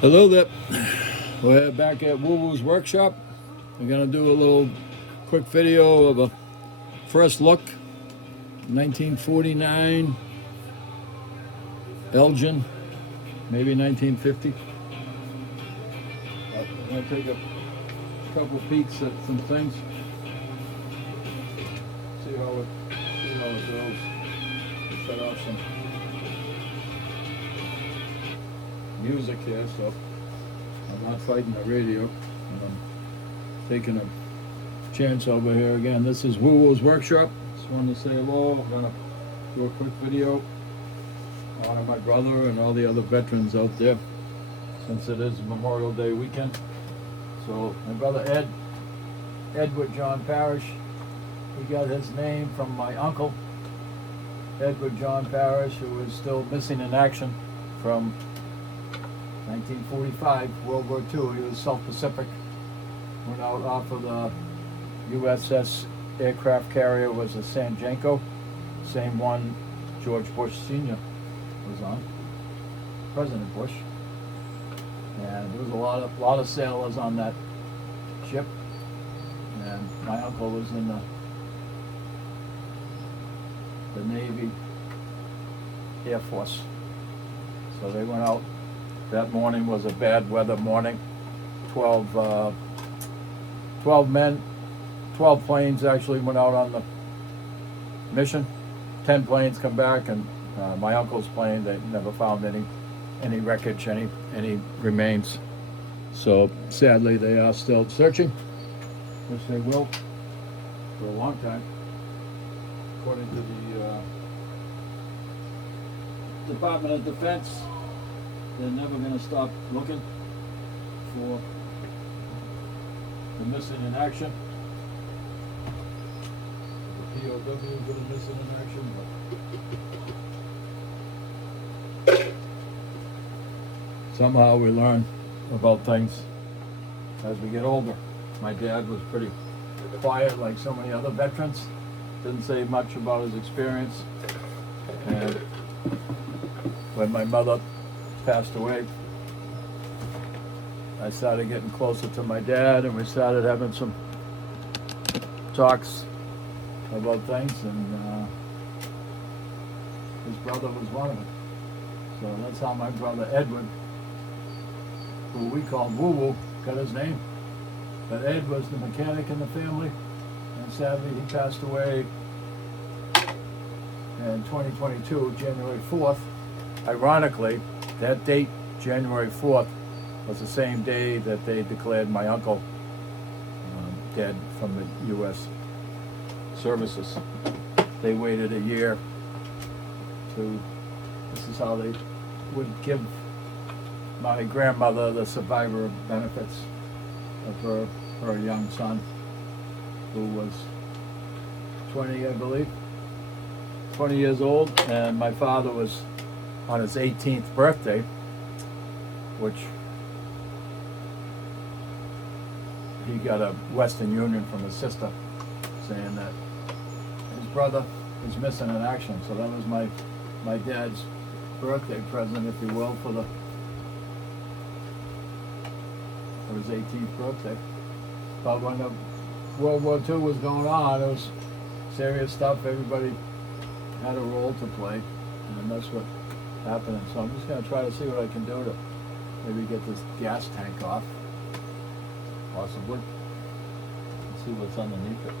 Hello there. We're back at Woo Woo's workshop. We're gonna do a little quick video of a first look. 1949 Elgin, maybe 1950. I'm gonna take a couple peeks at some things. See how it goes. Set off some music here, so I'm not fighting the radio. I'm taking a chance over here again. This is Woo Woo's workshop. Just wanted to say hello. I'm gonna do a quick video. Honor my brother and all the other veterans out there, since it is Memorial Day weekend. So my brother Edward John Parrish, he got his name from my uncle, Edward John Parrish, who is still missing in action from 1945, World War II. He was South Pacific. Went out off of the USS aircraft carrier was a San Janko, same one George Bush Sr. was on, President Bush. And there was a lot of sailors on that ship. And my uncle was in the Navy Air Force. So they went out. That morning was a bad weather morning. 12 planes actually went out on the mission. 10 planes come back, and my uncle's plane, they never found any wreckage, any remains. So sadly, they are still searching, which they will for a long time, according to the Department of Defense. They're never going to stop looking for the missing in action. The POWs that are missing in action. But somehow we learn about things as we get older. My dad was pretty quiet, like so many other veterans. Didn't say much about his experience. And when my mother passed away, I started getting closer to my dad, and we started having some talks about things, and his brother was one of them. So that's how my brother Edward, who we called Woo Woo, got his name. But Ed was the mechanic in the family, and sadly he passed away in 2022, January 4th. Ironically, that date, January 4th, was the same day that they declared my uncle dead from the U.S. services. They waited a year this is how they would give my grandmother the survivor benefits of her young son, who was 20, I believe, 20 years old, and my father was on his 18th birthday, which he got a Western Union from his sister saying that his brother is missing in action. So that was my dad's birthday present, if you will, for his 18th birthday. But when the World War II was going on, it was serious stuff. Everybody had a role to play, and that's what happening. So I'm just going to try to see what I can do to maybe get this gas tank off, possibly. Let's see what's underneath it.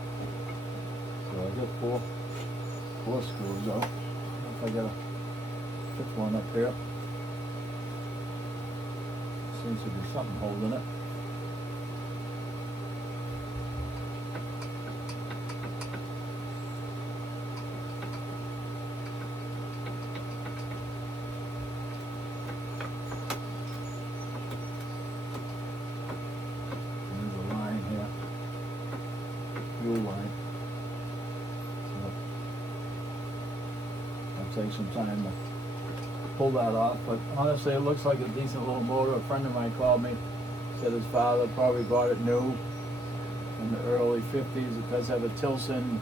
So I got four screws out. If I gotta pick one up here. Seems to be something holding it. Line. So I'll take some time to pull that off, but honestly it looks like a decent little motor. A friend of mine called me, said his father probably bought it new in the early 50s. It does have a Tilson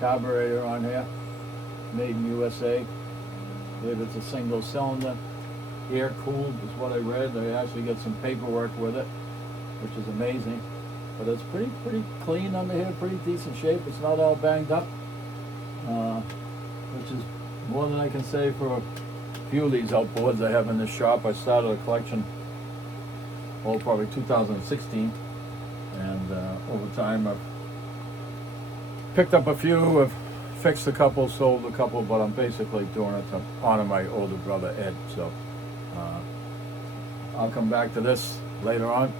carburetor on here, made in USA. I believe it's a single cylinder. air cooled is what I read. They actually get some paperwork with it, which is amazing. But it's pretty clean under here, pretty decent shape. It's not all banged up, which is more than I can say for a few of these outboards I have in this shop. I started a collection, probably 2016, and over time I've picked up a few, I've fixed a couple, sold a couple, but I'm basically doing it to honor my older brother Ed. So I'll come back to this later on.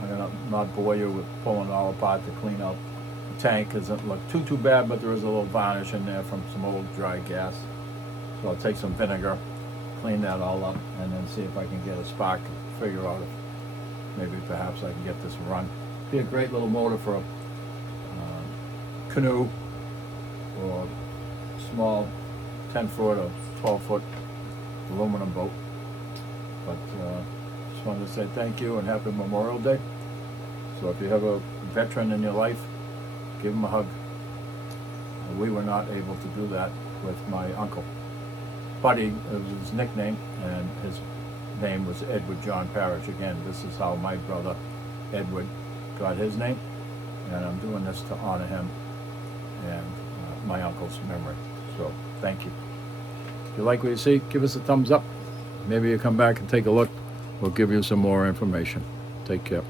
I'm gonna not bore you with pulling it all apart to clean out the tank. It doesn't look too bad, but there is a little varnish in there from some old dry gas. So I'll take some vinegar, clean that all up, and then see if I can get a spark, figure out if maybe perhaps I can get this run. Be a great little motor for a canoe or small 10-foot or 12-foot aluminum boat. But just wanted to say thank you and happy Memorial Day. So if you have a veteran in your life, give him a hug. We were not able to do that with my uncle. Buddy was his nickname, and his name was Edward John Parrish. Again, this is how my brother Edward got his name, and I'm doing this to honor him and my uncle's memory. So thank you. If you like what you see, give us a thumbs up. Maybe you come back and take a look. We'll give you some more information. Take care.